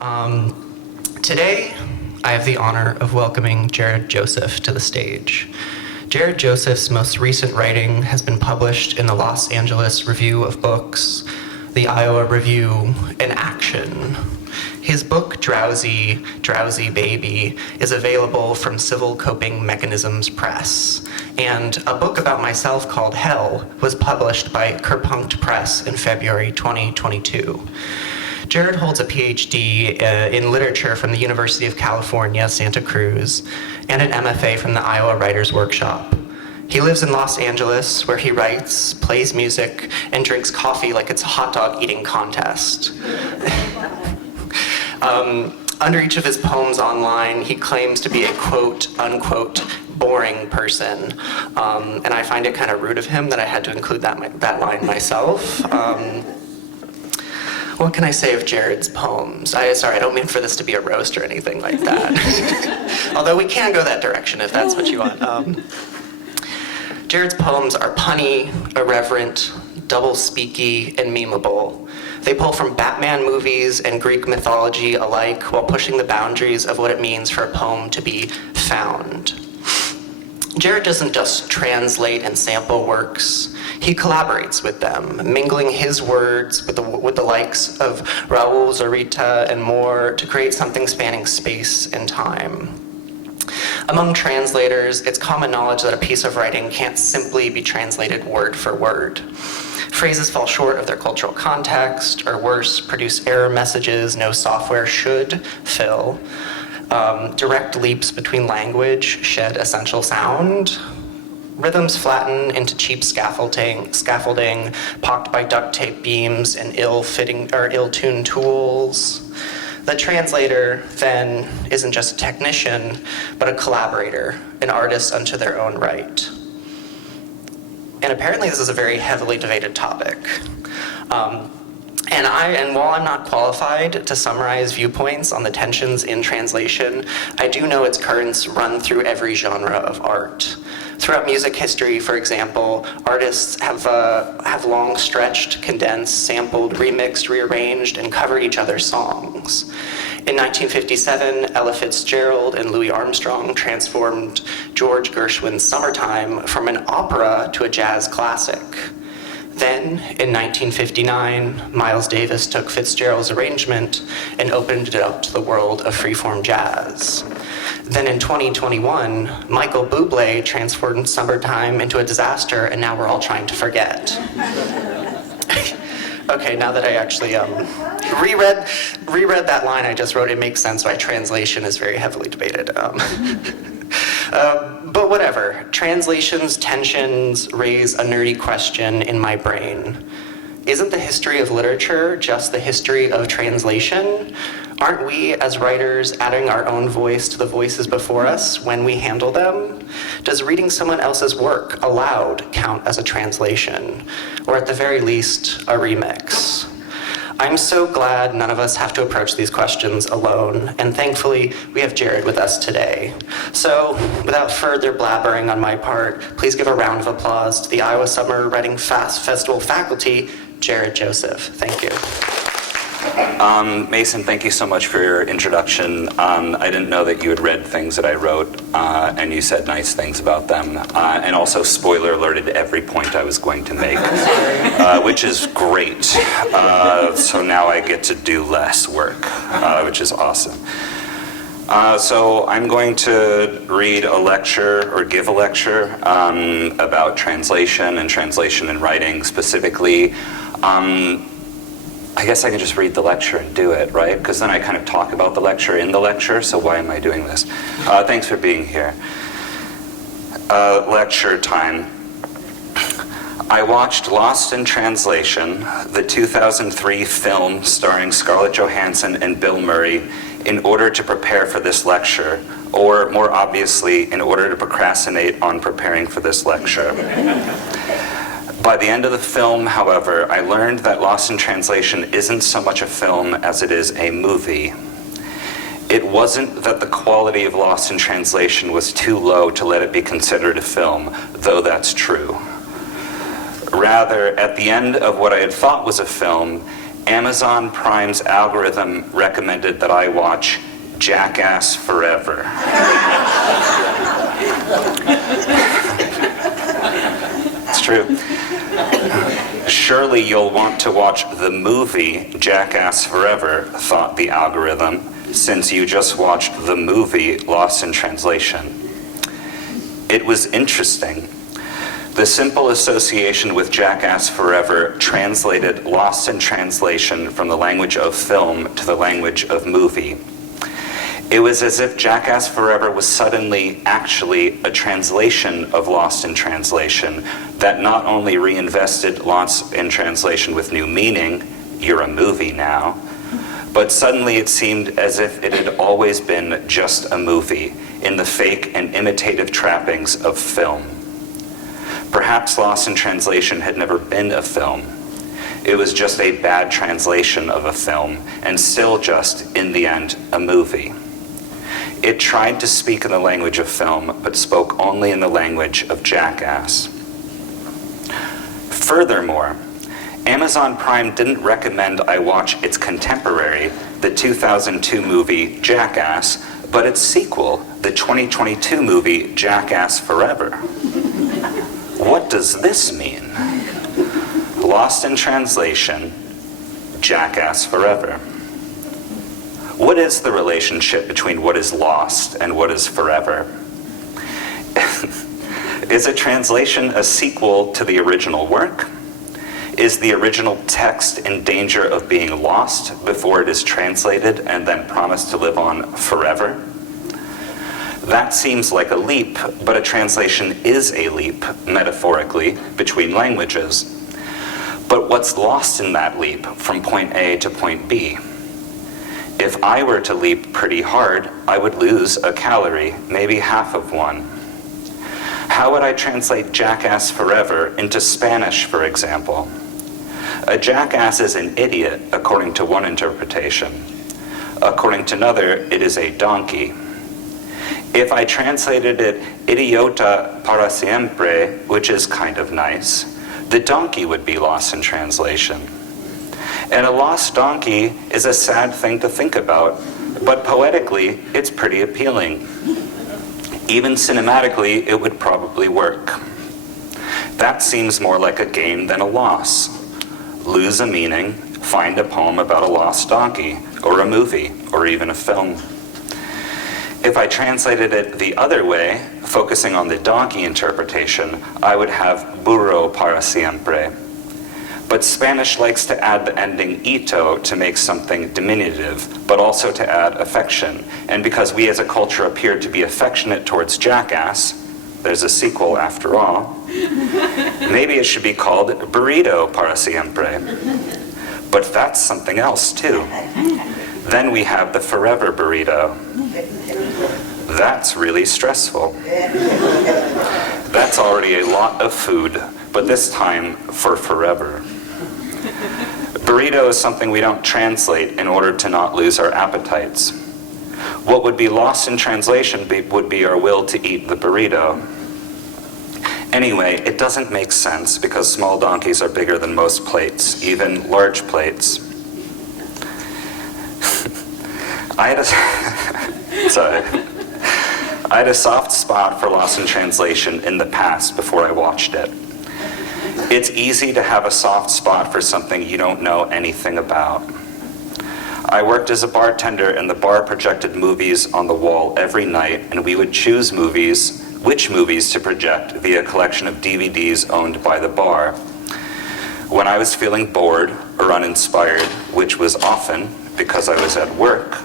Today, I have the honor of welcoming Jared Joseph to the stage. Jared Joseph's most recent writing has been published in the Los Angeles Review of Books, the Iowa Review, and Action. His book, Drowsy, Drowsy Baby, is available from Civil Coping Mechanisms Press. And a book about myself called Hell was published by Kerpunkt Press in February 2022. Jared holds a PhD in literature from the University of California, Santa Cruz, and an MFA from the Iowa Writers Workshop. He lives in Los Angeles, where he writes, plays music, and drinks coffee like it's a hot dog eating contest. Under each of his poems online, he claims to be a quote, unquote, boring person. And I find it kind of rude of him that I had to include that line myself. What can I say of Jared's poems? I don't mean for this to be a roast or anything like that. Although we can go that direction if that's what you want. Jared's poems are punny, irreverent, double-speaky, and memeable. They pull from Batman movies and Greek mythology alike while pushing the boundaries of what it means for a poem to be found. Jared doesn't just translate and sample works. He collaborates with them, mingling his words with the likes of Raul Zorita and more to create something spanning space and time. Among translators, it's common knowledge that a piece of writing can't simply be translated word for word. Phrases fall short of their cultural context, or worse, produce error messages no software should fill. Direct leaps between language shed essential sound. Rhythms flatten into cheap scaffolding, pocked by duct tape beams and ill-tuned tools. The translator, then, isn't just a technician, but a collaborator, an artist unto their own right. And apparently this is a very heavily debated topic. And while I'm not qualified to summarize viewpoints on the tensions in translation, I do know its currents run through every genre of art. Throughout music history, for example, artists have long stretched, condensed, sampled, remixed, rearranged, and covered each other's songs. In 1957, Ella Fitzgerald and Louis Armstrong transformed George Gershwin's Summertime from an opera to a jazz classic. Then, in 1959, Miles Davis took Fitzgerald's arrangement and opened it up to the world of freeform jazz. Then in 2021, Michael Bublé transformed Summertime into a disaster, and now we're all trying to forget. Okay, now that I actually reread that line I just wrote, it makes sense why translation is very heavily debated. But whatever, translations, tensions raise a nerdy question in my brain. Isn't the history of literature just the history of translation? Aren't we, as writers, adding our own voice to the voices before us when we handle them? Does reading someone else's work aloud count as a translation? Or at the very least, a remix? I'm so glad none of us have to approach these questions alone, and thankfully, we have Jared with us today. So, without further blabbering on my part, please give a round of applause to the Iowa Summer Writing Festival faculty, Jared Joseph. Thank you. Mason, thank you so much for your introduction. I didn't know that you had read things that I wrote, and you said nice things about them, and also spoiler alerted every point I was going to make, which is great. So now I get to do less work, which is awesome. So I'm going to read a lecture, or give a lecture, about translation and translation in writing specifically. I guess I can just read the lecture and do it, right? Because then I kind of talk about the lecture in the lecture, so why am I doing this? Thanks for being here. Lecture time. I watched Lost in Translation, the 2003 film starring Scarlett Johansson and Bill Murray, in order to prepare for this lecture, or more obviously, in order to procrastinate on preparing for this lecture. By the end of the film, however, I learned that Lost in Translation isn't so much a film as it is a movie. It wasn't that the quality of Lost in Translation was too low to let it be considered a film, though that's true. Rather, at the end of what I had thought was a film, Amazon Prime's algorithm recommended that I watch Jackass Forever. It's true. Surely you'll want to watch the movie Jackass Forever, thought the algorithm, since you just watched the movie Lost in Translation. It was interesting. The simple association with Jackass Forever translated Lost in Translation from the language of film to the language of movie. It was as if Jackass Forever was suddenly actually a translation of Lost in Translation that not only reinvested Lost in Translation with new meaning, you're a movie now, but suddenly it seemed as if it had always been just a movie in the fake and imitative trappings of film. Perhaps Lost in Translation had never been a film. It was just a bad translation of a film, and still just, in the end, a movie. It tried to speak in the language of film, but spoke only in the language of Jackass. Furthermore, Amazon Prime didn't recommend I watch its contemporary, the 2002 movie Jackass, but its sequel, the 2022 movie Jackass Forever. What does this mean? Lost in Translation, Jackass Forever. What is the relationship between what is lost and what is forever? Is a translation a sequel to the original work? Is the original text in danger of being lost before it is translated and then promised to live on forever? That seems like a leap, but a translation is a leap, metaphorically, between languages. But what's lost in that leap from point A to point B? If I were to leap pretty hard, I would lose a calorie, maybe half of one. How would I translate Jackass Forever into Spanish, for example? A jackass is an idiot, according to one interpretation. According to another, it is a donkey. If I translated it idiota para siempre, which is kind of nice, the donkey would be lost in translation. And a lost donkey is a sad thing to think about, but poetically, it's pretty appealing. Even cinematically, it would probably work. That seems more like a gain than a loss. Lose a meaning, find a poem about a lost donkey, or a movie, or even a film. If I translated it the other way, focusing on the donkey interpretation, I would have burro para siempre. But Spanish likes to add the ending ito to make something diminutive, but also to add affection. And because we as a culture appear to be affectionate towards Jackass, there's a sequel after all, maybe it should be called burrito para siempre. But that's something else too. Then we have the forever burrito. That's really stressful. That's already a lot of food, but this time for forever. Burrito is something we don't translate in order to not lose our appetites. What would be lost in translation would be our will to eat the burrito. Anyway, it doesn't make sense because small donkeys are bigger than most plates, even large plates. I had a soft spot for Lost in Translation in the past before I watched it. It's easy to have a soft spot for something you don't know anything about. I worked as a bartender and the bar projected movies on the wall every night, and we would choose which movies to project via a collection of DVDs owned by the bar. When I was feeling bored or uninspired, which was often because I was at work,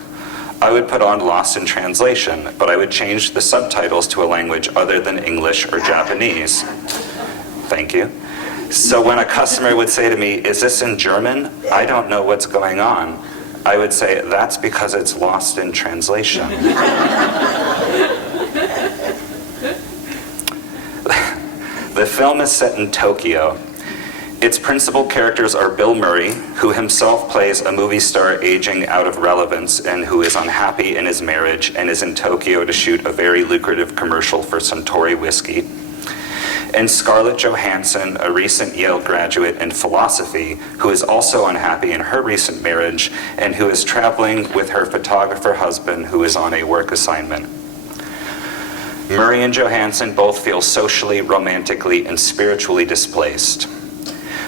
I would put on Lost in Translation, but I would change the subtitles to a language other than English or Japanese. Thank you. So when a customer would say to me, "Is this in German? I don't know what's going on," I would say, "That's because it's Lost in Translation." The film is set in Tokyo. Its principal characters are Bill Murray, who himself plays a movie star aging out of relevance and who is unhappy in his marriage and is in Tokyo to shoot a very lucrative commercial for Suntory whiskey. and Scarlett Johansson, a recent Yale graduate in philosophy, who is also unhappy in her recent marriage and who is traveling with her photographer husband who is on a work assignment. Murray and Johansson both feel socially, romantically, and spiritually displaced.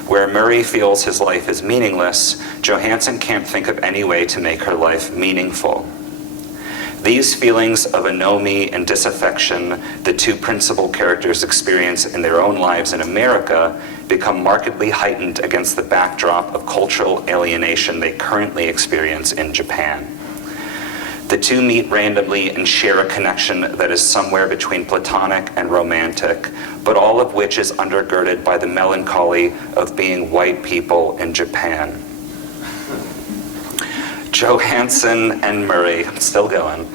Where Murray feels his life is meaningless, Johansson can't think of any way to make her life meaningful. These feelings of anomie and disaffection the two principal characters experience in their own lives in America become markedly heightened against the backdrop of cultural alienation they currently experience in Japan. The two meet randomly and share a connection that is somewhere between platonic and romantic, but all of which is undergirded by the melancholy of being white people in Japan. Johansson and Murray, still going,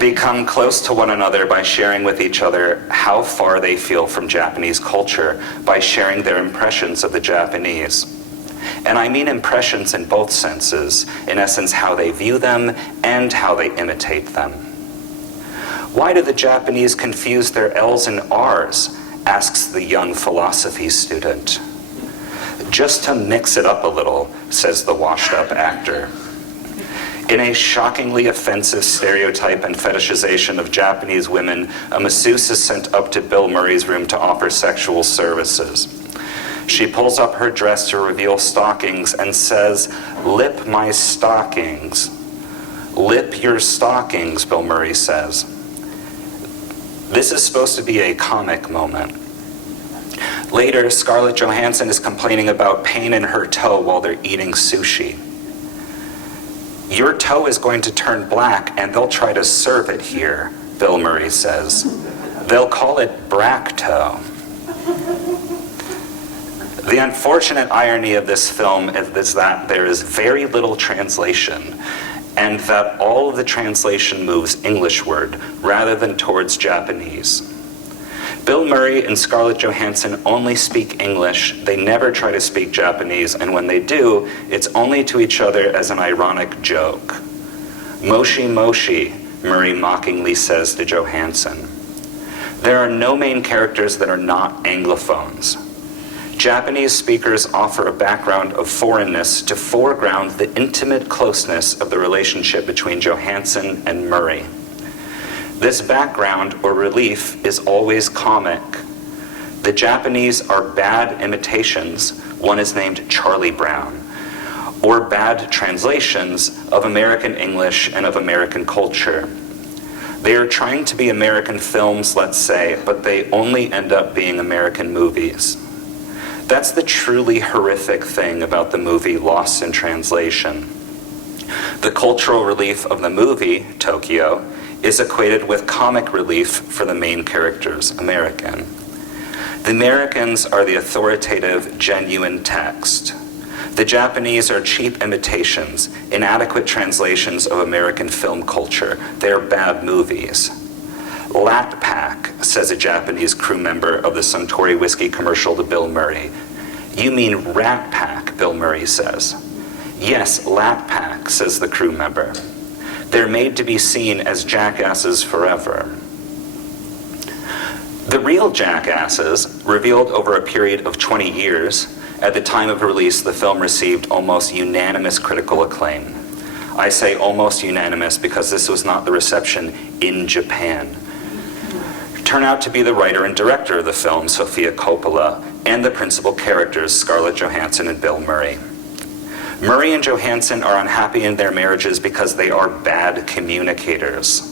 become close to one another by sharing with each other how far they feel from Japanese culture, by sharing their impressions of the Japanese. And I mean impressions in both senses, in essence how they view them and how they imitate them. Why do the Japanese confuse their L's and R's? Asks the young philosophy student. Just to mix it up a little, says the washed-up actor. In a shockingly offensive stereotype and fetishization of Japanese women, a masseuse is sent up to Bill Murray's room to offer sexual services. She pulls up her dress to reveal stockings and says, "Lip my stockings." "Lip your stockings," Bill Murray says. This is supposed to be a comic moment. Later, Scarlett Johansson is complaining about pain in her toe while they're eating sushi. "Your toe is going to turn black and they'll try to serve it here," Bill Murray says. "They'll call it brack toe." The unfortunate irony of this film is that there is very little translation, and that all of the translation moves Englishward rather than towards Japanese. Bill Murray and Scarlett Johansson only speak English. They never try to speak Japanese, and when they do, it's only to each other as an ironic joke. "Moshi moshi," Murray mockingly says to Johansson. There are no main characters that are not Anglophones. Japanese speakers offer a background of foreignness to foreground the intimate closeness of the relationship between Johansson and Murray. This background or relief is always comic. The Japanese are bad imitations, one is named Charlie Brown, or bad translations of American English and of American culture. They are trying to be American films, let's say, but they only end up being American movies. That's the truly horrific thing about the movie Lost in Translation. The cultural relief of the movie, Tokyo, is equated with comic relief for the main characters, American. The Americans are the authoritative, genuine text. The Japanese are cheap imitations, inadequate translations of American film culture. They're bad movies. "Lat Pack," says a Japanese crew member of the Suntory whiskey commercial to Bill Murray. "You mean Rat Pack," Bill Murray says. "Yes, Lat Pack," says the crew member. They're made to be seen as jackasses forever. The real jackasses, revealed over a period of 20 years, at the time of release, the film received almost unanimous critical acclaim. I say almost unanimous because this was not the reception in Japan. Turn out to be the writer and director of the film, Sofia Coppola, and the principal characters, Scarlett Johansson and Bill Murray. Murray and Johansson are unhappy in their marriages because they are bad communicators.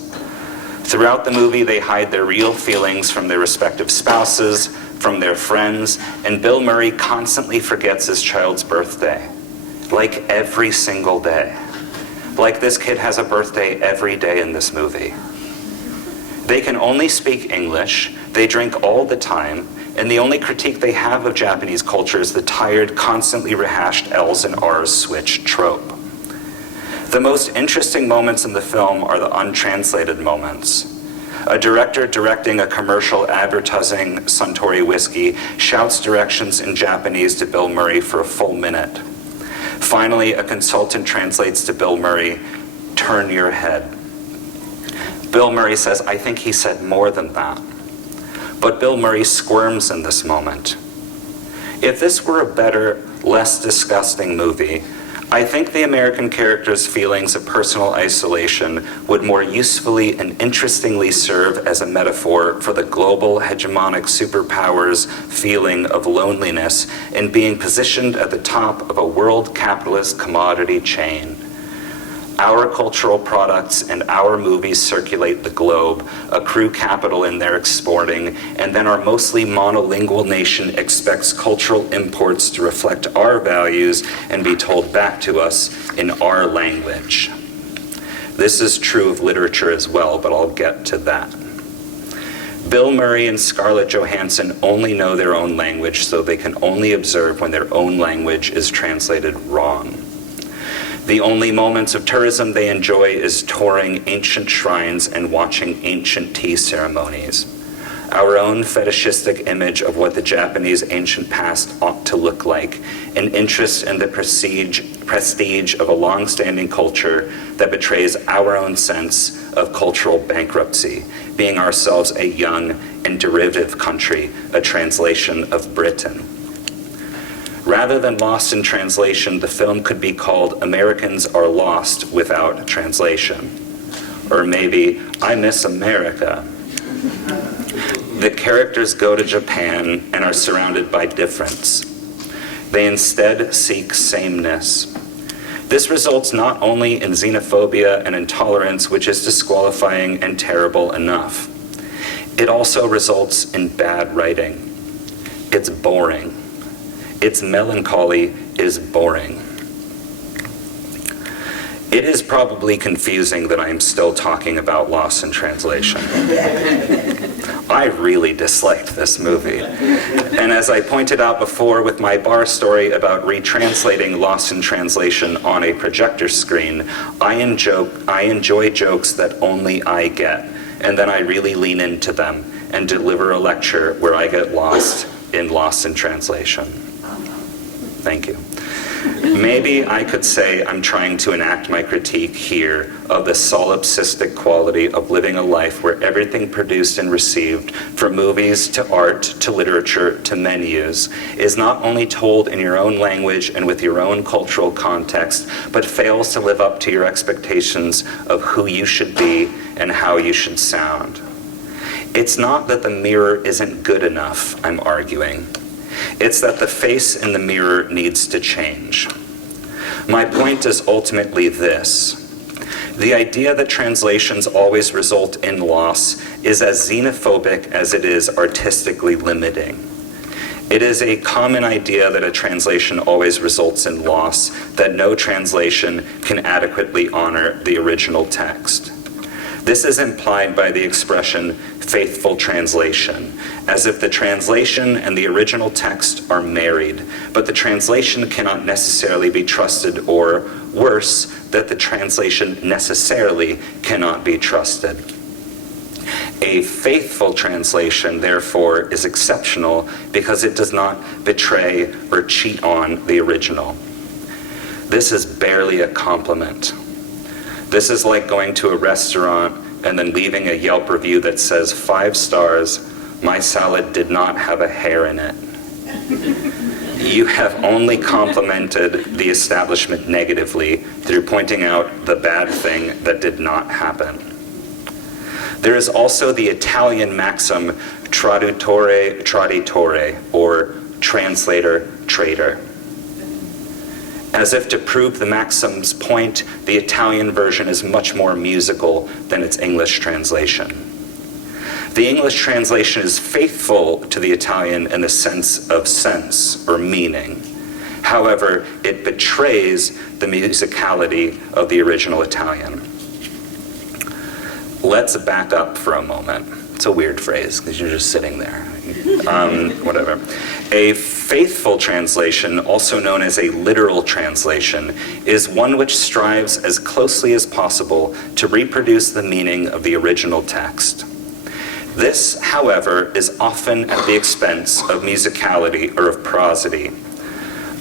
Throughout the movie, they hide their real feelings from their respective spouses, from their friends, and Bill Murray constantly forgets his child's birthday. Like every single day. Like this kid has a birthday every day in this movie. They can only speak English, they drink all the time, and the only critique they have of Japanese culture is the tired, constantly rehashed L's and R's switch trope. The most interesting moments in the film are the untranslated moments. A director directing a commercial advertising Suntory whiskey shouts directions in Japanese to Bill Murray for a full minute. Finally, a consultant translates to Bill Murray, "Turn your head." Bill Murray says, "I think he said more than that." but Bill Murray squirms in this moment. If this were a better, less disgusting movie, I think the American character's feelings of personal isolation would more usefully and interestingly serve as a metaphor for the global hegemonic superpower's feeling of loneliness in being positioned at the top of a world capitalist commodity chain. Our cultural products and our movies circulate the globe, accrue capital in their exporting, and then our mostly monolingual nation expects cultural imports to reflect our values and be told back to us in our language. This is true of literature as well, but I'll get to that. Bill Murray and Scarlett Johansson only know their own language, so they can only observe when their own language is translated wrong. The only moments of tourism they enjoy is touring ancient shrines and watching ancient tea ceremonies. Our own fetishistic image of what the Japanese ancient past ought to look like, an interest in the prestige of a long-standing culture that betrays our own sense of cultural bankruptcy, being ourselves a young and derivative country, a translation of Britain. Rather than Lost in Translation, the film could be called Americans Are Lost Without Translation. Or maybe I Miss America. The characters go to Japan and are surrounded by difference. They instead seek sameness. This results not only in xenophobia and intolerance, which is disqualifying and terrible enough. It also results in bad writing. It's boring. Its melancholy is boring. It is probably confusing that I am still talking about Lost in Translation. I really disliked this movie. And as I pointed out before with my bar story about retranslating Lost in Translation on a projector screen, I enjoy jokes that only I get, and then I really lean into them and deliver a lecture where I get lost in Lost in Translation. Thank you. Maybe I could say I'm trying to enact my critique here of the solipsistic quality of living a life where everything produced and received, from movies to art to literature to menus, is not only told in your own language and with your own cultural context, but fails to live up to your expectations of who you should be and how you should sound. It's not that the mirror isn't good enough, I'm arguing. It's that the face in the mirror needs to change. My point is ultimately this. The idea that translations always result in loss is as xenophobic as it is artistically limiting. It is a common idea that a translation always results in loss, that no translation can adequately honor the original text. This is implied by the expression faithful translation, as if the translation and the original text are married, but the translation cannot necessarily be trusted, or worse, that the translation necessarily cannot be trusted. A faithful translation, therefore, is exceptional because it does not betray or cheat on the original. This is barely a compliment. This is like going to a restaurant and then leaving a Yelp review that says 5 stars, my salad did not have a hair in it. You have only complimented the establishment negatively through pointing out the bad thing that did not happen. There is also the Italian maxim traduttore traditore, or translator traitor. As if to prove the maxim's point, the Italian version is much more musical than its English translation. The English translation is faithful to the Italian in the sense of sense or meaning. However, it betrays the musicality of the original Italian. Let's back up for a moment. It's a weird phrase because you're just sitting there. Whatever. A faithful translation, also known as a literal translation, is one which strives as closely as possible to reproduce the meaning of the original text. This, however, is often at the expense of musicality or of prosody,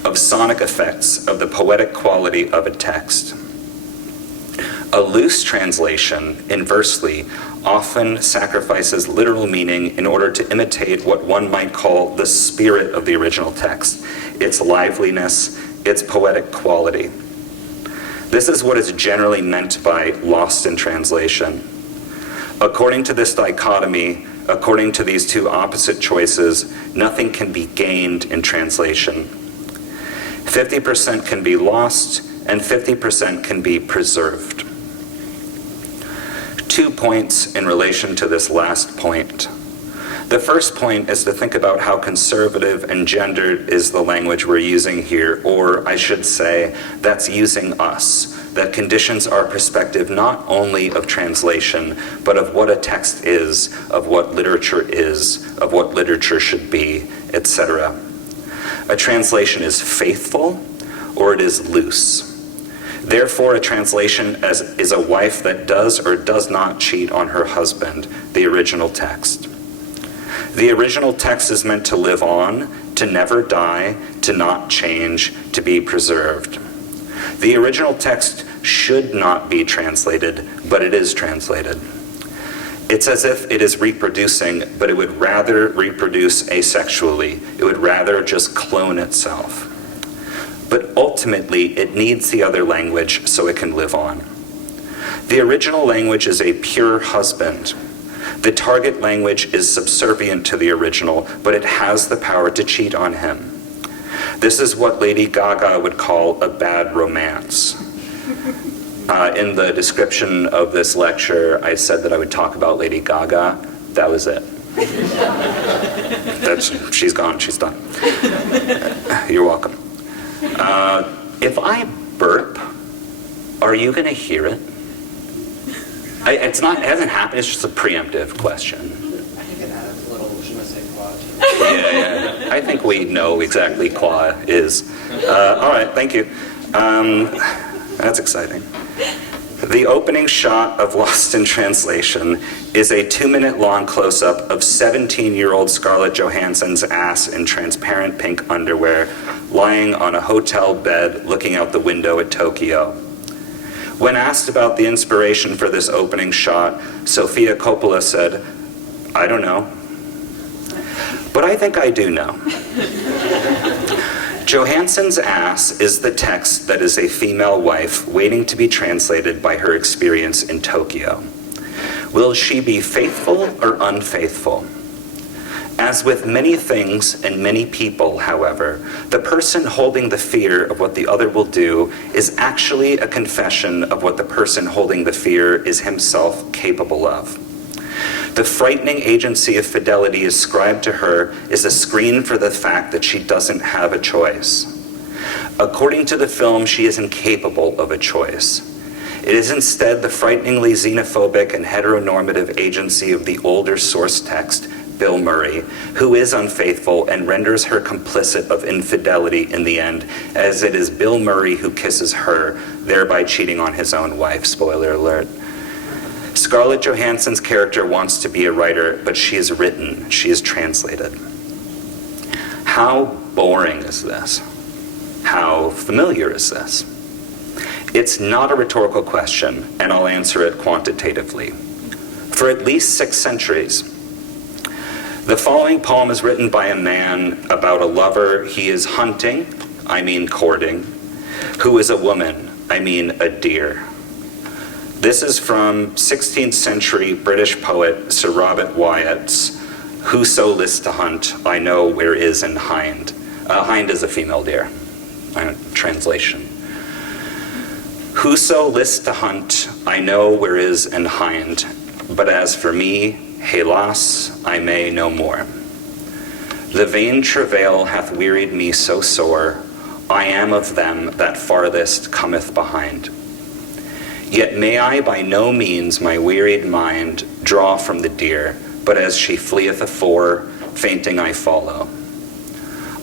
of sonic effects, of the poetic quality of a text. A loose translation, inversely, often sacrifices literal meaning in order to imitate what one might call the spirit of the original text, its liveliness, its poetic quality. This is what is generally meant by lost in translation. According to this dichotomy, according to these two opposite choices, nothing can be gained in translation. 50% can be lost, and 50% can be preserved. 2 points in relation to this last point. The first point is to think about how conservative and gendered is the language we're using here, or I should say, that's using us, that conditions our perspective not only of translation, but of what a text is, of what literature is, of what literature should be, etc. A translation is faithful, or it is loose. Therefore, a translation is a wife that does or does not cheat on her husband, the original text. The original text is meant to live on, to never die, to not change, to be preserved. The original text should not be translated, but it is translated. It's as if it is reproducing, but it would rather reproduce asexually. It would rather just clone itself. But ultimately, it needs the other language so it can live on. The original language is a pure husband. The target language is subservient to the original, but it has the power to cheat on him. This is what Lady Gaga would call a bad romance. In the description of this lecture, I said that I would talk about Lady Gaga. That was it. She's gone, she's done. You're welcome. If I burp, are you going to hear it? It hasn't happened, it's just a preemptive question. I think it adds a little je ne sais quoi to it. Yeah. I think we know exactly quoi is. All right, thank you. That's exciting. The opening shot of Lost in Translation is a 2-minute long close-up of 17-year-old Scarlett Johansson's ass in transparent pink underwear, lying on a hotel bed looking out the window at Tokyo. When asked about the inspiration for this opening shot, Sofia Coppola said, "I don't know. But I think I do know." Johansson's ass is the text that is a female wife waiting to be translated by her experience in Tokyo. Will she be faithful or unfaithful? As with many things and many people, however, the person holding the fear of what the other will do is actually a confession of what the person holding the fear is himself capable of. The frightening agency of fidelity ascribed to her is a screen for the fact that she doesn't have a choice. According to the film, she is incapable of a choice. It is instead the frighteningly xenophobic and heteronormative agency of the older source text, Bill Murray, who is unfaithful and renders her complicit of infidelity in the end, as it is Bill Murray who kisses her, thereby cheating on his own wife. Spoiler alert. Scarlett Johansson's character wants to be a writer, but she is written, she is translated. How boring is this? How familiar is this? It's not a rhetorical question, and I'll answer it quantitatively. For at least 6 centuries, the following poem is written by a man about a lover he is hunting, I mean courting, who is a woman, I mean a deer. This is from 16th century British poet Sir Robert Wyatt's "Whoso lists to hunt, I know where is an hind." Hind is a female deer. Translation. "Whoso lists to hunt, I know where is an hind, but as for me, hélas, I may no more. The vain travail hath wearied me so sore, I am of them that farthest cometh behind. Yet may I by no means my wearied mind draw from the deer, but as she fleeth afore, fainting I follow.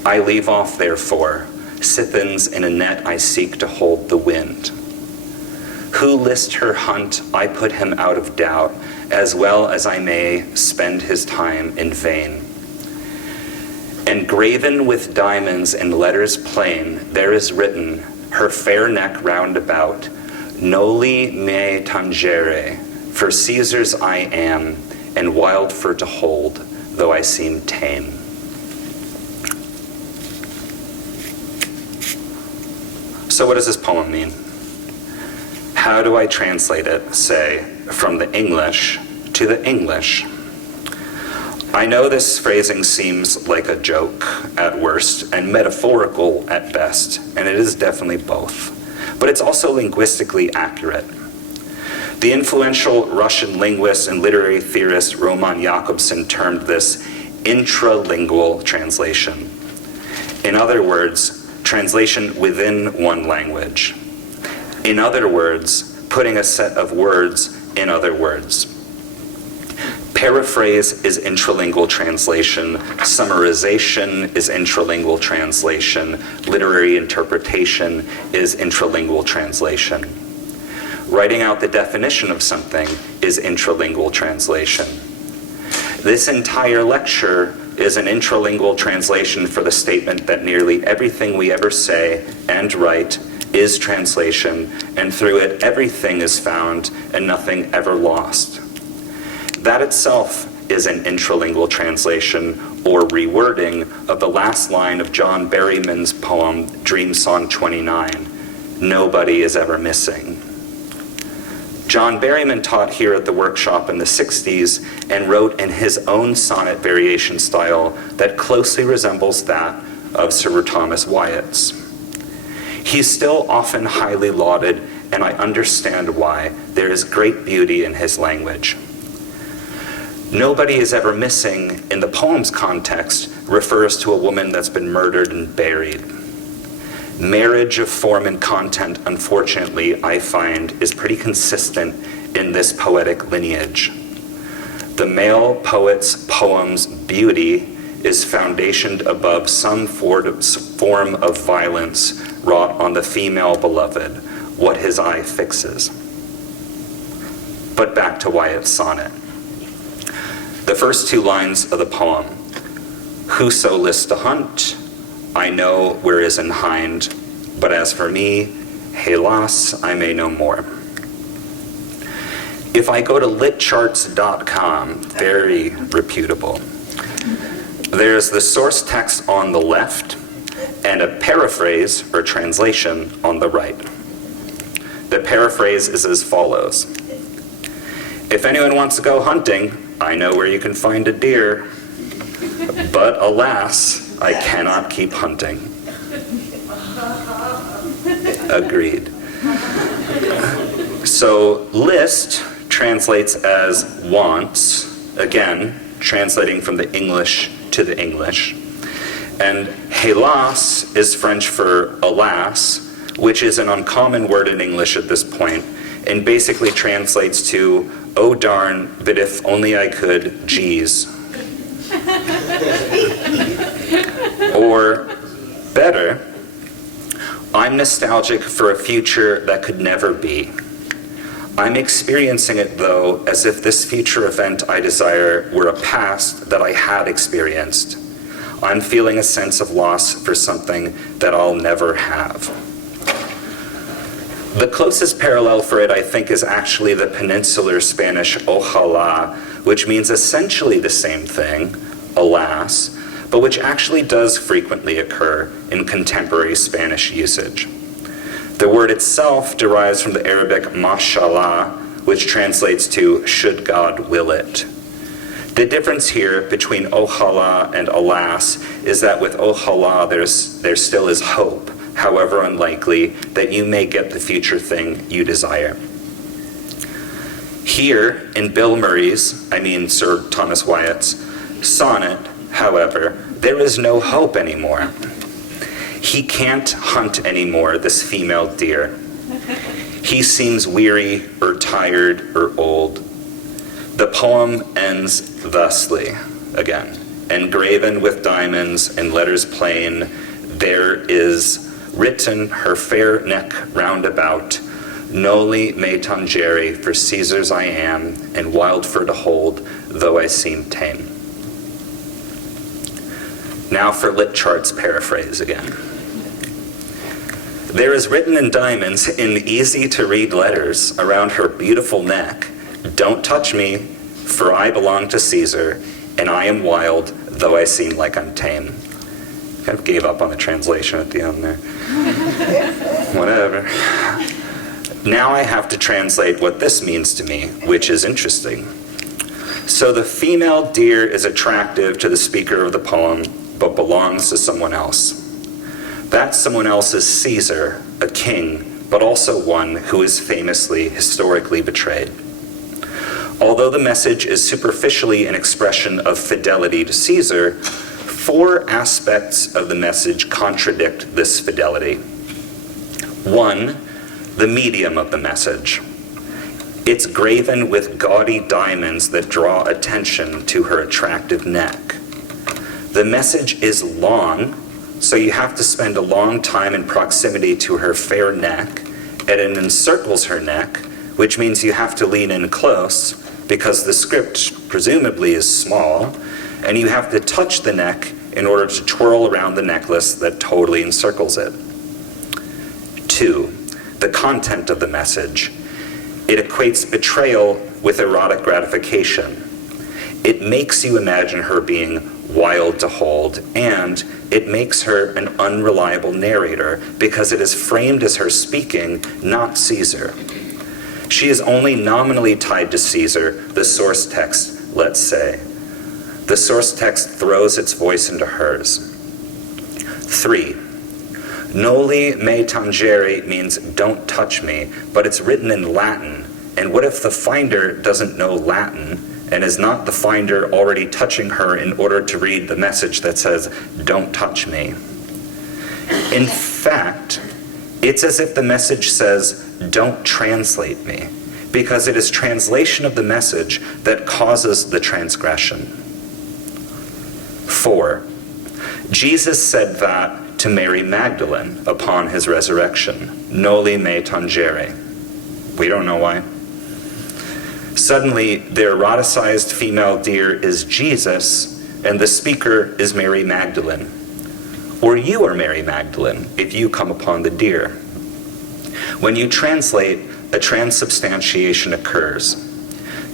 I leave off therefore, sithens in a net I seek to hold the wind. Who list her hunt, I put him out of doubt, as well as I may spend his time in vain. Engraven with diamonds in letters plain, there is written, her fair neck round about, Noli me tangere, for Caesar's I am, and wild for to hold, though I seem tame. So what does this poem mean? How do I translate it, say, from the English to the English? I know this phrasing seems like a joke at worst and metaphorical at best, and it is definitely both. But it's also linguistically accurate. The influential Russian linguist and literary theorist Roman Jakobson termed this intralingual translation. In other words, translation within one language. In other words, putting a set of words in other words. Paraphrase is intralingual translation, summarization is intralingual translation, literary interpretation is intralingual translation. Writing out the definition of something is intralingual translation. This entire lecture is an intralingual translation for the statement that nearly everything we ever say and write is translation, and through it everything is found and nothing ever lost. That itself is an intralingual translation or rewording of the last line of John Berryman's poem, Dream Song 29, Nobody is Ever Missing. John Berryman taught here at the workshop in the 60s and wrote in his own sonnet variation style that closely resembles that of Sir Thomas Wyatt's. He's still often highly lauded, and I understand why. There is great beauty in his language. Nobody is ever missing, in the poem's context, refers to a woman that's been murdered and buried. Marriage of form and content, unfortunately, I find, is pretty consistent in this poetic lineage. The male poet's poem's beauty is foundationed above some form of violence wrought on the female beloved, what his eye fixes. But back to Wyatt's sonnet. The first two lines of the poem, whoso lists to hunt, I know where is an hind, but as for me, hélas, I may no more. If I go to litcharts.com, very reputable, there's the source text on the left and a paraphrase or translation on the right. The paraphrase is as follows. If anyone wants to go hunting, I know where you can find a deer, but alas, I cannot keep hunting. Agreed. So list translates as wants, again, translating from the English to the English. And hélas is French for alas, which is an uncommon word in English at this point, and basically translates to, oh darn, but if only I could, geez. Or better, I'm nostalgic for a future that could never be. I'm experiencing it, though, as if this future event I desire were a past that I had experienced. I'm feeling a sense of loss for something that I'll never have. The closest parallel for it, I think, is actually the peninsular Spanish ojalá, which means essentially the same thing, alas, but which actually does frequently occur in contemporary Spanish usage. The word itself derives from the Arabic mashallah, which translates to should God will it. The difference here between ojalá and alas is that with ojalá there still is hope, however unlikely, that you may get the future thing you desire. Here, in Bill Murray's, Sir Thomas Wyatt's, sonnet, however, there is no hope anymore. He can't hunt anymore, this female deer. He seems weary or tired or old. The poem ends thusly, again, engraven with diamonds and letters plain, there is written her fair neck round about, noli me tangere, for Caesar's I am, and wild for to hold, though I seem tame. Now for Lit Chart's paraphrase again. There is written in diamonds in easy-to-read letters around her beautiful neck, "Don't touch me, for I belong to Caesar, and I am wild, though I seem like I'm tame." Kind of gave up on the translation at the end there. Whatever. Now I have to translate what this means to me, which is interesting. So the female deer is attractive to the speaker of the poem, but belongs to someone else. That someone else is Caesar, a king, but also one who is famously, historically betrayed. Although the message is superficially an expression of fidelity to Caesar, 4 aspects of the message contradict this fidelity. 1, the medium of the message. It's graven with gaudy diamonds that draw attention to her attractive neck. The message is long, so you have to spend a long time in proximity to her fair neck, and it encircles her neck, which means you have to lean in close because the script presumably is small, and you have to touch the neck in order to twirl around the necklace that totally encircles it. 2, the content of the message. It equates betrayal with erotic gratification. It makes you imagine her being wild to hold, and it makes her an unreliable narrator because it is framed as her speaking, not Caesar. She is only nominally tied to Caesar, the source text, let's say. The source text throws its voice into hers. 3, noli me tangere means "don't touch me," but it's written in Latin. And what if the finder doesn't know Latin, and is not the finder already touching her in order to read the message that says, "Don't touch me"? In fact, it's as if the message says, "Don't translate me," because it is translation of the message that causes the transgression. 4, Jesus said that to Mary Magdalene upon his resurrection, "Noli me tangere." We don't know why. Suddenly, the eroticized female deer is Jesus, and the speaker is Mary Magdalene. Or you are Mary Magdalene if you come upon the deer. When you translate, a transubstantiation occurs.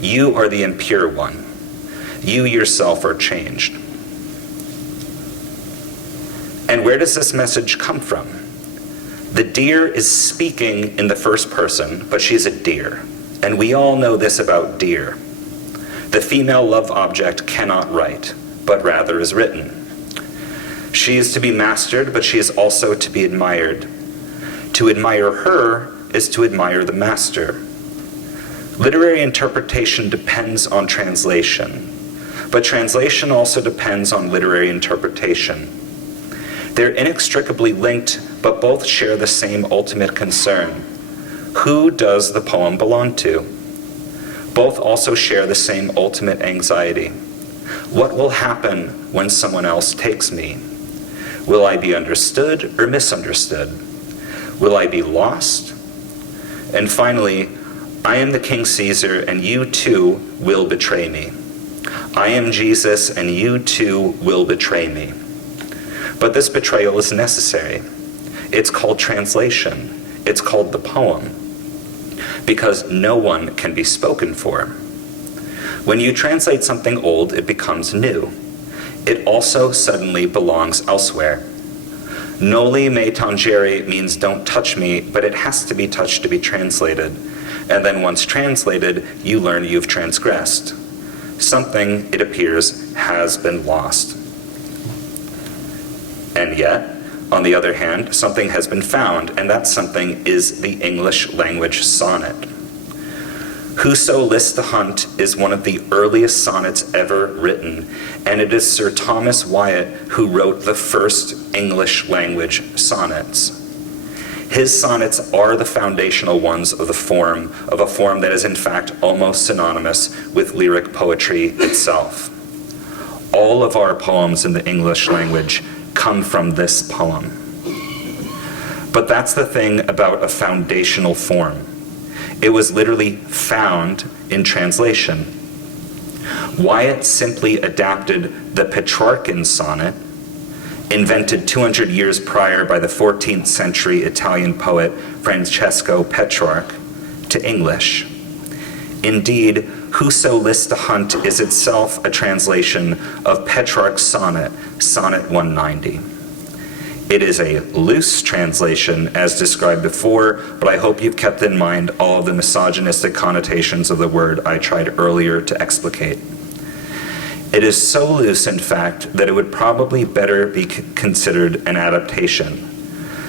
You are the impure one. You yourself are changed. And where does this message come from? The deer is speaking in the first person, but she's a deer. And we all know this about deer. The female love object cannot write, but rather is written. She is to be mastered, but she is also to be admired. To admire her is to admire the master. Literary interpretation depends on translation, but translation also depends on literary interpretation. They're inextricably linked, but both share the same ultimate concern. Who does the poem belong to? Both also share the same ultimate anxiety. What will happen when someone else takes me? Will I be understood or misunderstood? Will I be lost? And finally, I am the King Caesar, and you too will betray me. I am Jesus, and you too will betray me. But this betrayal is necessary. It's called translation. It's called the poem. Because no one can be spoken for. When you translate something old, it becomes new. It also suddenly belongs elsewhere. Noli me tangere means "don't touch me," but it has to be touched to be translated. And then once translated, you learn you've transgressed. Something, it appears, has been lost. And yet, on the other hand, something has been found, and that something is the English language sonnet. Whoso lists the hunt is one of the earliest sonnets ever written, and it is Sir Thomas Wyatt who wrote the first English language sonnets. His sonnets are the foundational ones of a form that is in fact almost synonymous with lyric poetry itself. All of our poems in the English language come from this poem. But that's the thing about a foundational form. It was literally found in translation. Wyatt simply adapted the Petrarchan sonnet invented 200 years prior by the 14th century Italian poet Francesco Petrarch, to English. Indeed, Whoso Lists to Hunt is itself a translation of Petrarch's sonnet, Sonnet 190. It is a loose translation, as described before, but I hope you've kept in mind all of the misogynistic connotations of the word I tried earlier to explicate. It is so loose, in fact, that it would probably better be considered an adaptation,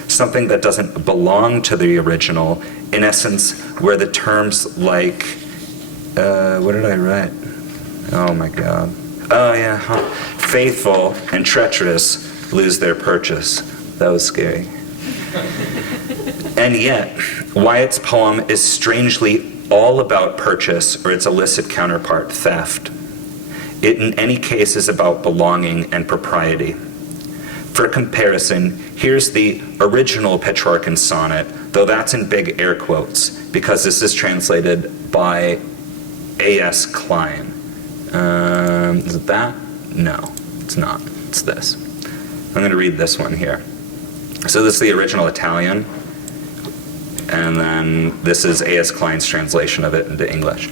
something that doesn't belong to the original, in essence, where the terms like, what did I write? Oh my God. Oh yeah, faithful and treacherous lose their purchase. That was scary. And yet, Wyatt's poem is strangely all about purchase, or its illicit counterpart, theft. It in any case is about belonging and propriety. For comparison, here's the original Petrarchan sonnet, though that's in big air quotes, because this is translated by A.S. Klein. Is it that? No, it's not. It's this. I'm going to read this one here. So this is the original Italian, and then this is A.S. Klein's translation of it into English.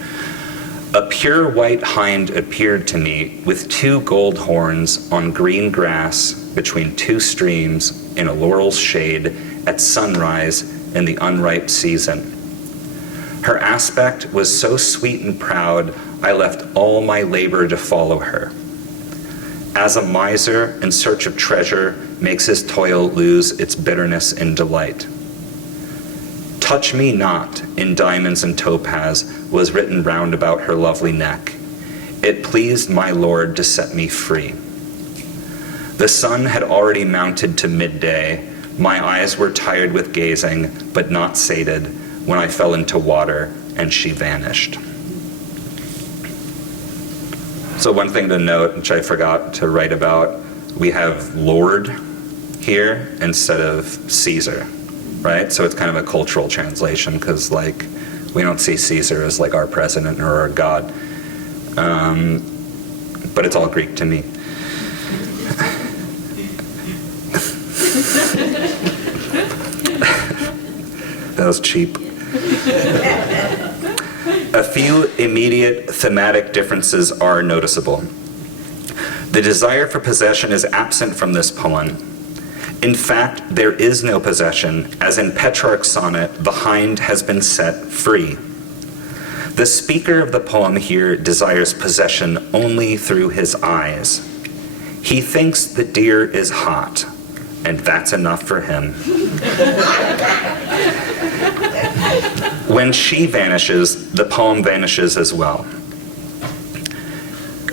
A pure white hind appeared to me with 2 gold horns on green grass between 2 streams in a laurel's shade at sunrise in the unripe season. Her aspect was so sweet and proud, I left all my labor to follow her. As a miser in search of treasure makes his toil lose its bitterness in delight. Touch me not, in diamonds and topaz, was written round about her lovely neck. It pleased my Lord to set me free. The sun had already mounted to midday. My eyes were tired with gazing, but not sated, when I fell into water, and she vanished. So one thing to note, which I forgot to write about, we have Lord here instead of Caesar, right? So it's kind of a cultural translation, because like we don't see Caesar as like our president or our god, but it's all Greek to me. That was cheap. A few immediate thematic differences are noticeable. The desire for possession is absent from this poem. In fact, there is no possession, as in Petrarch's sonnet, the hind has been set free. The speaker of the poem here desires possession only through his eyes. He thinks the deer is hot, and that's enough for him. When she vanishes, the poem vanishes as well.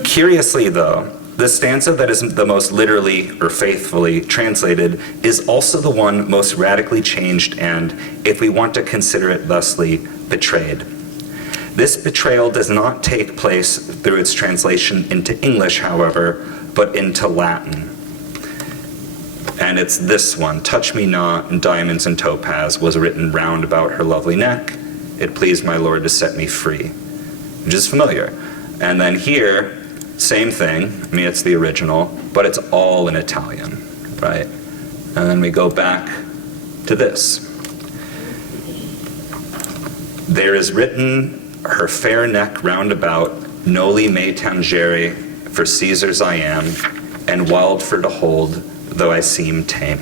Curiously, though, the stanza that is the most literally or faithfully translated is also the one most radically changed and, if we want to consider it thusly, betrayed. This betrayal does not take place through its translation into English, however, but into Latin. And it's this one, touch me not in diamonds and topaz, was written round about her lovely neck. It pleased my Lord to set me free, which is familiar. And then here, same thing. I mean, it's the original, but it's all in Italian, right? And then we go back to this. There is written her fair neck round about, noli me tangere, for Caesar's I am, and wild for to hold, though I seem tame.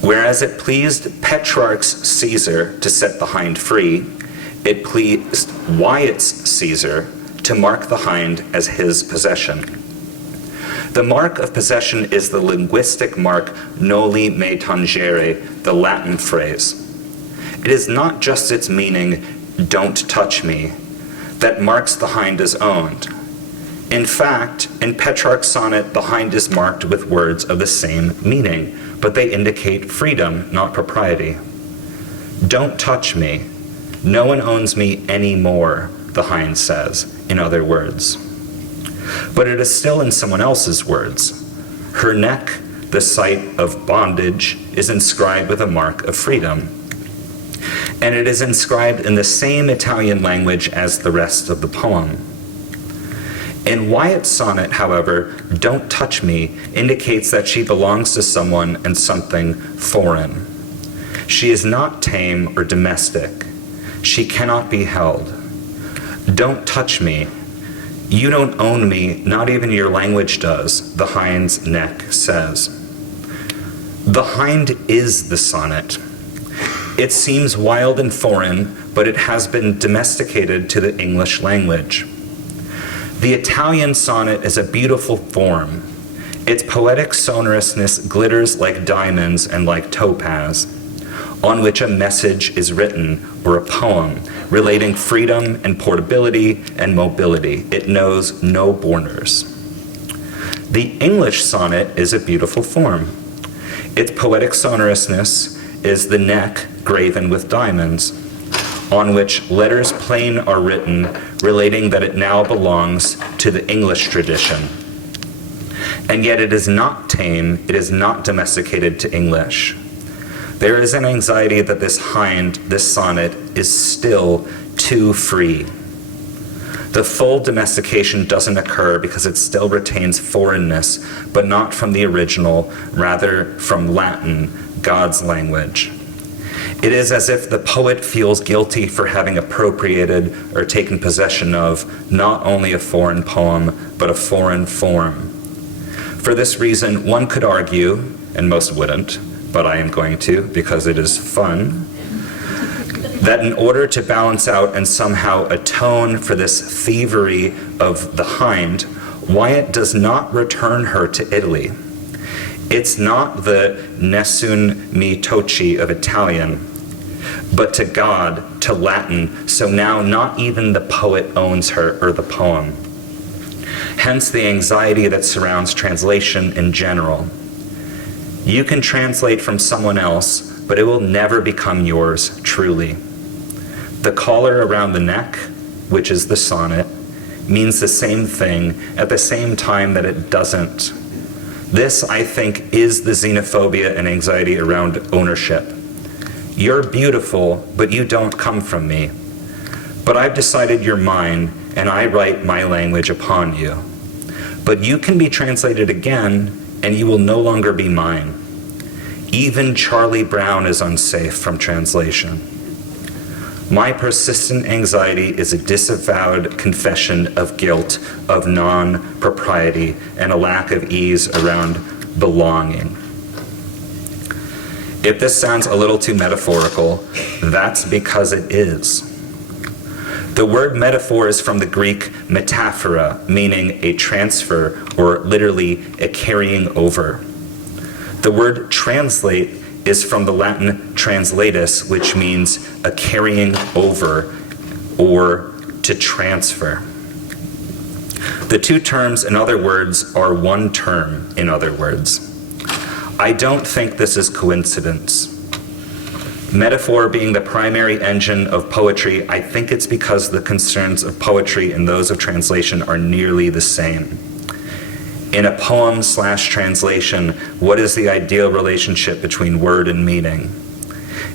Whereas it pleased Petrarch's Caesar to set the hind free, it pleased Wyatt's Caesar to mark the hind as his possession. The mark of possession is the linguistic mark noli me tangere, the Latin phrase. It is not just its meaning, don't touch me, that marks the hind as owned. In fact, in Petrarch's sonnet, the hind is marked with words of the same meaning, but they indicate freedom, not propriety. Don't touch me. No one owns me anymore, the hind says, in other words. But it is still in someone else's words. Her neck, the site of bondage, is inscribed with a mark of freedom. And it is inscribed in the same Italian language as the rest of the poem. In Wyatt's sonnet, however, "Don't touch me" indicates that she belongs to someone and something foreign. She is not tame or domestic. She cannot be held. "Don't touch me. You don't own me, not even your language does," the hind's neck says. The hind is the sonnet. It seems wild and foreign, but it has been domesticated to the English language. The Italian sonnet is a beautiful form. Its poetic sonorousness glitters like diamonds and like topaz, on which a message is written, or a poem, relating freedom and portability and mobility. It knows no borders. The English sonnet is a beautiful form. Its poetic sonorousness is the neck graven with diamonds, on which letters plain are written, relating that it now belongs to the English tradition. And yet it is not tame, it is not domesticated to English. There is an anxiety that this hind, this sonnet, is still too free. The full domestication doesn't occur because it still retains foreignness, but not from the original, rather from Latin, God's language. It is as if the poet feels guilty for having appropriated or taken possession of not only a foreign poem, but a foreign form. For this reason, one could argue, and most wouldn't, but I am going to because it is fun, that in order to balance out and somehow atone for this thievery of the hind, Wyatt does not return her to Italy. It's not the nessun mi tocci of Italian, but to God, to Latin, so now not even the poet owns her or the poem. Hence the anxiety that surrounds translation in general. You can translate from someone else, but it will never become yours truly. The collar around the neck, which is the sonnet, means the same thing at the same time that it doesn't. This, I think, is the xenophobia and anxiety around ownership. You're beautiful, but you don't come from me. But I've decided you're mine, and I write my language upon you. But you can be translated again, and you will no longer be mine. Even Charlie Brown is unsafe from translation. My persistent anxiety is a disavowed confession of guilt, of non-propriety, and a lack of ease around belonging. If this sounds a little too metaphorical, that's because it is. The word metaphor is from the Greek metaphora, meaning a transfer, or literally a carrying over. The word translate is from the Latin translatus, which means a carrying over or to transfer. The two terms, in other words, are one term, in other words. I don't think this is coincidence. Metaphor being the primary engine of poetry, I think it's because the concerns of poetry and those of translation are nearly the same. In a poem/translation, what is the ideal relationship between word and meaning?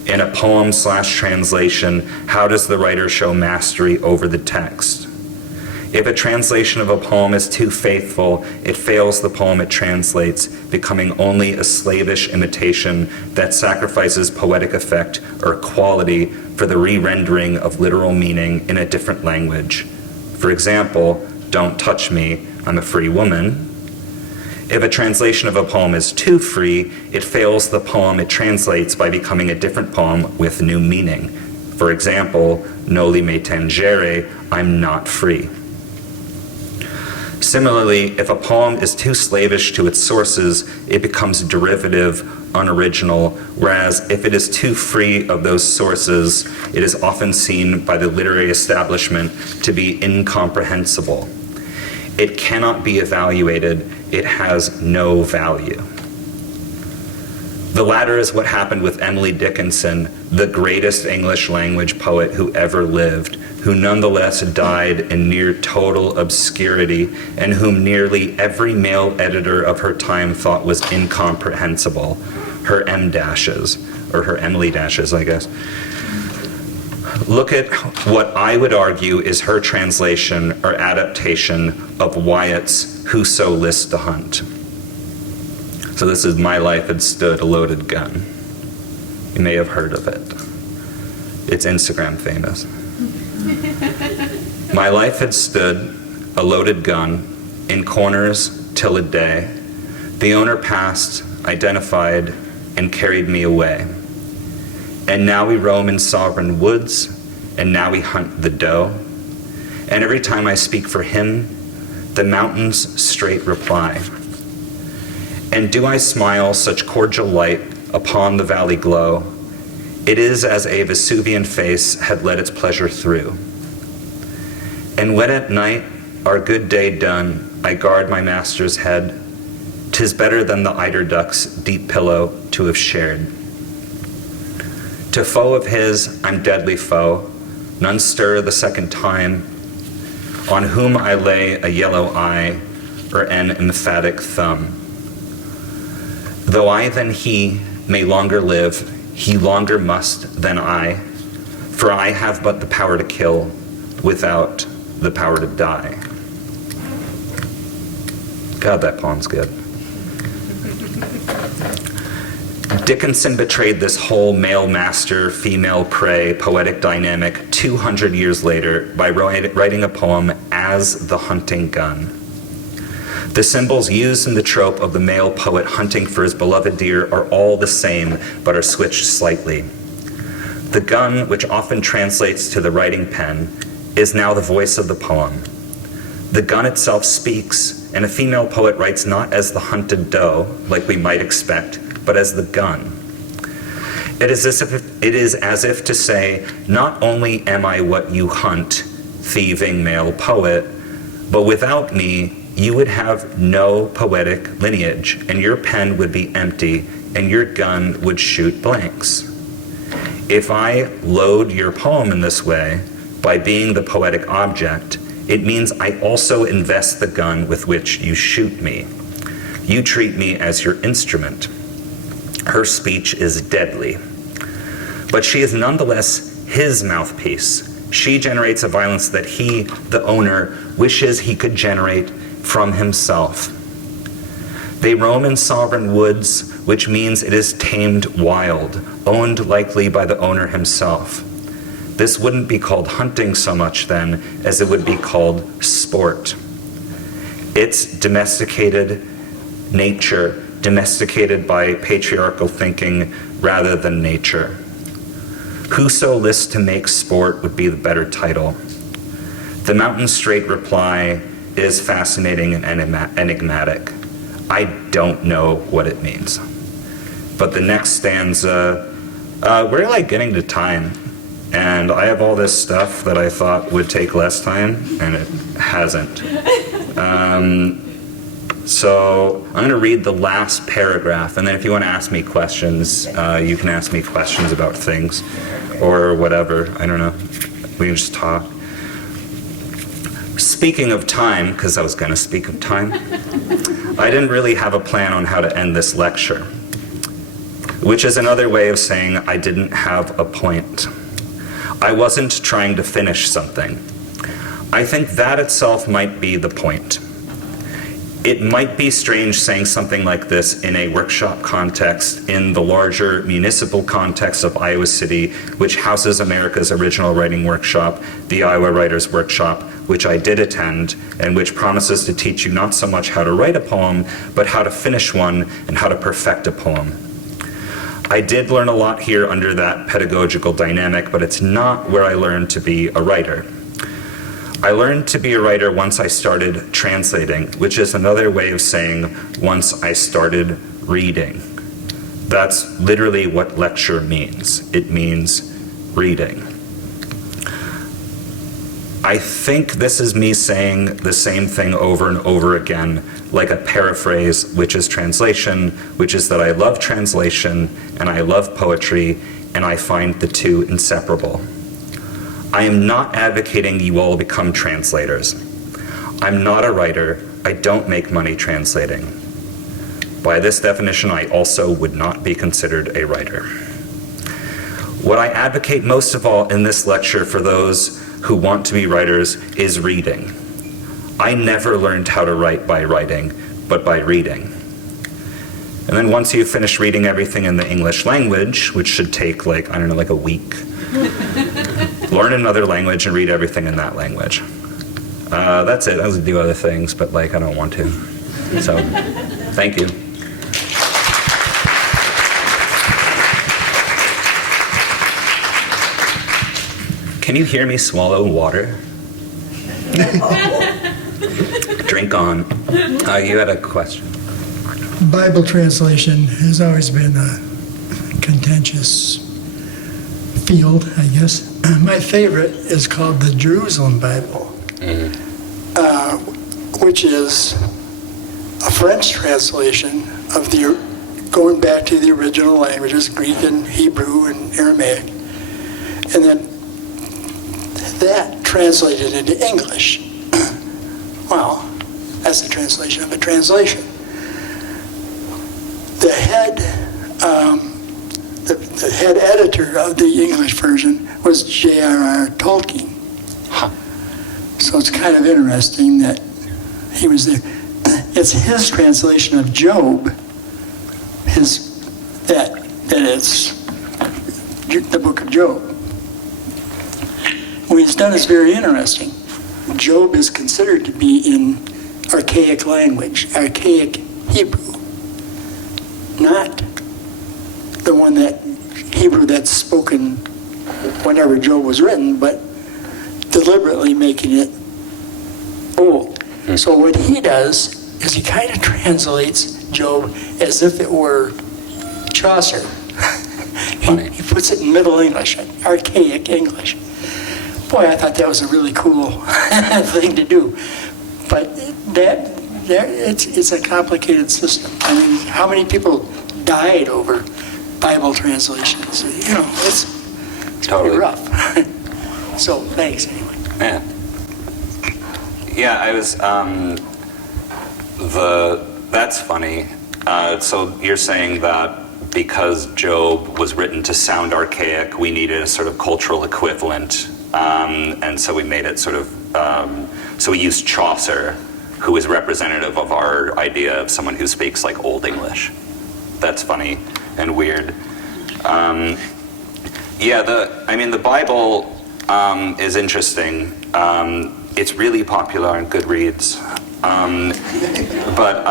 In a poem/translation, how does the writer show mastery over the text? If a translation of a poem is too faithful, it fails the poem it translates, becoming only a slavish imitation that sacrifices poetic effect or quality for the re-rendering of literal meaning in a different language. For example, "Don't touch me, I'm a free woman." If a translation of a poem is too free, it fails the poem it translates by becoming a different poem with new meaning. For example, "Noli me tangere, I'm not free." Similarly, if a poem is too slavish to its sources, it becomes derivative, unoriginal, whereas if it is too free of those sources, it is often seen by the literary establishment to be incomprehensible. It cannot be evaluated, it has no value. The latter is what happened with Emily Dickinson, the greatest English language poet who ever lived, who nonetheless died in near total obscurity and whom nearly every male editor of her time thought was incomprehensible. Her M dashes, or her Emily dashes, I guess. Look at what I would argue is her translation or adaptation of Wyatt's Whoso Lists to Hunt. So this is My Life Had Stood a Loaded Gun. You may have heard of it. It's Instagram famous. My life had stood a loaded gun in corners till a day. The owner passed, identified, and carried me away. And now we roam in sovereign woods, and now we hunt the doe. And every time I speak for him, the mountains straight reply. And do I smile such cordial light upon the valley glow? It is as a Vesuvian face had let its pleasure through. And when at night, our good day done, I guard my master's head, 'tis better than the eider duck's deep pillow to have shared. To foe of his, I'm deadly foe, none stir the second time, on whom I lay a yellow eye or an emphatic thumb. Though I than he may longer live, he longer must than I, for I have but the power to kill without the power to die. God, that poem's good. Dickinson betrayed this whole male master, female prey poetic dynamic 200 years later by writing a poem as the hunting gun. The symbols used in the trope of the male poet hunting for his beloved deer are all the same, but are switched slightly. The gun, which often translates to the writing pen, is now the voice of the poem. The gun itself speaks, and a female poet writes not as the hunted doe, like we might expect, but as the gun. It is as if to say, not only am I what you hunt, thieving male poet, but without me, you would have no poetic lineage, and your pen would be empty, and your gun would shoot blanks. If I load your poem in this way, by being the poetic object, it means I also invest the gun with which you shoot me. You treat me as your instrument. Her speech is deadly. But she is nonetheless his mouthpiece. She generates a violence that he, the owner, wishes he could generate from himself. They roam in sovereign woods, which means it is tamed wild, owned likely by the owner himself. This wouldn't be called hunting so much then as it would be called sport. It's domesticated nature, domesticated by patriarchal thinking rather than nature. Whoso lists to make sport would be the better title. The mountain straight reply is fascinating and enigmatic. I don't know what it means. But the next stanza, we're like getting to time. And I have all this stuff that I thought would take less time, and it hasn't. So I'm going to read the last paragraph, and then if you want to ask me questions, you can ask me questions about things or whatever. I don't know. We can just talk. Speaking of time, because I was going to speak of time, I didn't really have a plan on how to end this lecture, which is another way of saying I didn't have a point. I wasn't trying to finish something. I think that itself might be the point. It might be strange saying something like this in a workshop context, in the larger municipal context of Iowa City, which houses America's original writing workshop, the Iowa Writers Workshop, which I did attend, and which promises to teach you not so much how to write a poem, but how to finish one and how to perfect a poem. I did learn a lot here under that pedagogical dynamic, but it's not where I learned to be a writer. I learned to be a writer once I started translating, which is another way of saying once I started reading. That's literally what lecture means. It means reading. I think this is me saying the same thing over and over again, like a paraphrase, which is translation, which is that I love translation and I love poetry, and I find the two inseparable. I am not advocating you all become translators. I'm not a writer. I don't make money translating. By this definition, I also would not be considered a writer. What I advocate most of all in this lecture for those who want to be writers is reading. I never learned how to write by writing, but by reading. And then once you finish reading everything in the English language, which should take like a week, learn another language and read everything in that language. That's it. I was gonna do other things, but I don't want to. So, thank you. Can you hear me swallow water? Drink on. You had a question. Bible translation has always been a contentious field, I guess. My favorite is called the Jerusalem Bible, which is a French translation of going back to the original languages, Greek and Hebrew and Aramaic, and then that translated into English. Well, that's the translation of a translation. The head editor of the English version was J.R.R. Tolkien. So it's kind of interesting that he was there. It's his translation of Job, that it's the book of Job. What he's done is very interesting. Job is considered to be in archaic language, archaic Hebrew, not the one Hebrew that's spoken whenever Job was written, but deliberately making it old. So what he does is he kind of translates Job as if it were Chaucer. He puts it in Middle English, archaic English. Boy, I thought that was a really cool thing to do. But it's a complicated system. I mean, how many people died over Bible translations? It's Totally pretty rough. So, thanks anyway. Yeah, I was, that's funny. So you're saying that because Job was written to sound archaic, we needed a sort of cultural equivalent, and so we made it sort of, so we used Chaucer, who is representative of our idea of someone who speaks like Old English. That's funny and weird. The Bible is interesting. It's really popular on Goodreads, but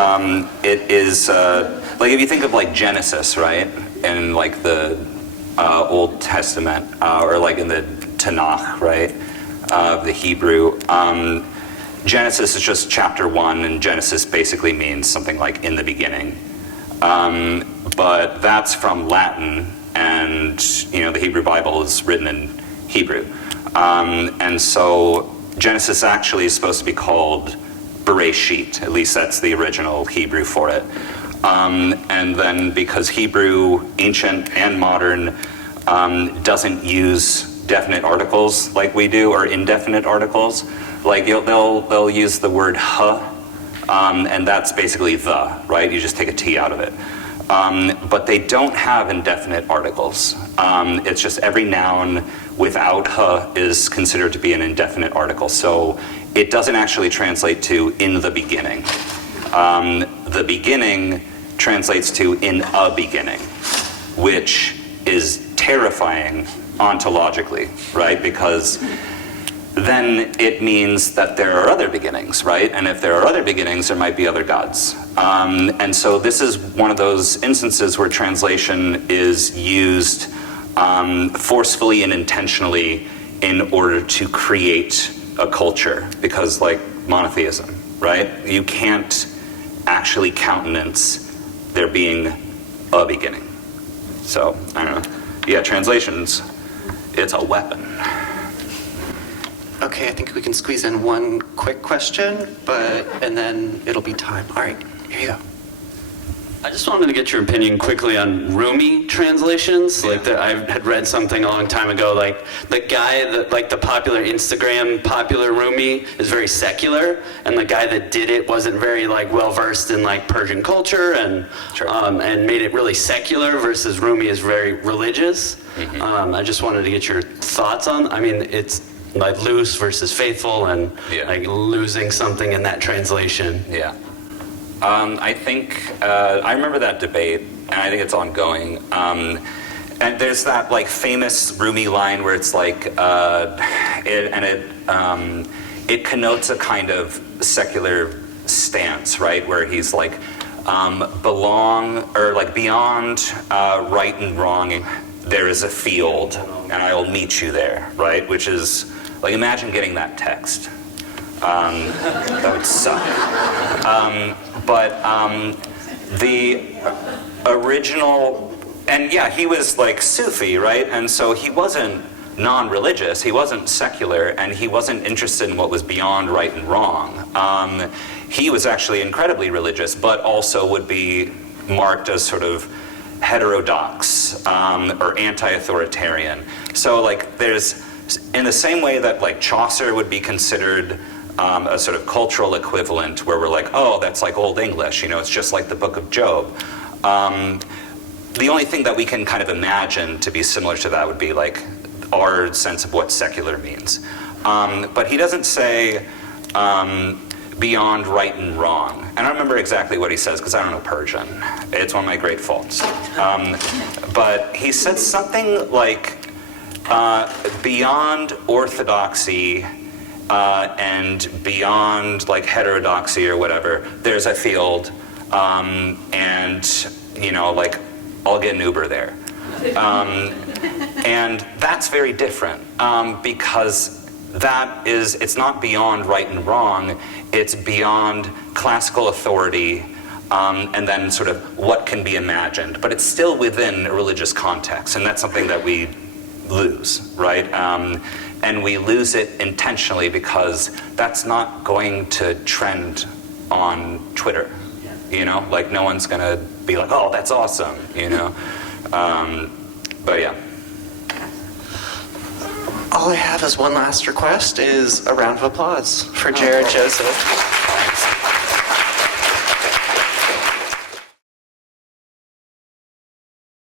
it is if you think of Genesis, right, and the Old Testament, or in the Tanakh, right, the Hebrew. Genesis is just chapter 1, and Genesis basically means something like in the beginning. But that's from Latin, and the Hebrew Bible is written in Hebrew. And so Genesis actually is supposed to be called Bereshit, at least that's the original Hebrew for it. And then because Hebrew, ancient and modern, doesn't use definite articles like we do, or indefinite articles, they'll use the word and that's basically the, right? You just take a T out of it. But they don't have indefinite articles. It's just every noun without is considered to be an indefinite article. So it doesn't actually translate to in the beginning. The beginning translates to in a beginning, which is terrifying ontologically, right? Because then it means that there are other beginnings, right? And if there are other beginnings, there might be other gods. And so this is one of those instances where translation is used forcefully and intentionally in order to create a culture, because monotheism, right? You can't actually countenance there being a beginning. So, I don't know. Yeah, translations, it's a weapon. Okay, I think we can squeeze in one quick question, and then it'll be time. All right, here you go. I just wanted to get your opinion quickly on Rumi translations. Like I had read something a long time ago, like the guy that, like the popular Instagram popular Rumi is very secular, and the guy that did it wasn't very like well versed in like Persian culture and made it really secular, versus Rumi is very religious. I just wanted to get your thoughts on, I mean, it's like loose versus faithful, and like losing something in that translation. Yeah. I think, I remember that debate, and I think it's ongoing. And there's that like famous Rumi line where it's like, it connotes a kind of secular stance, right? Where he's like, beyond right and wrong, there is a field, and I will meet you there, right? Which is, like, imagine getting that text. That would suck. But the original, and yeah, he was like Sufi, right? And so he wasn't non-religious, he wasn't secular, and he wasn't interested in what was beyond right and wrong. He was actually incredibly religious, but also would be marked as sort of heterodox or anti-authoritarian. So like there's, in the same way that like Chaucer would be considered a sort of cultural equivalent where we're like, oh, that's like Old English, you know, it's just like the Book of Job. The only thing that we can kind of imagine to be similar to that would be like our sense of what secular means. But he doesn't say beyond right and wrong. And I don't remember exactly what he says because I don't know Persian. It's one of my great faults. But he said something like beyond orthodoxy and beyond like heterodoxy or whatever, there's a field, and you know, like I'll get an Uber there. And that's very different because that is, it's not beyond right and wrong, it's beyond classical authority and then sort of what can be imagined, but it's still within a religious context, and that's something that we lose, right? And we lose it intentionally because that's not going to trend on Twitter, you know? Like no one's gonna be like, oh, that's awesome, you know? But yeah. All I have as one last request is a round of applause for Jared Joseph.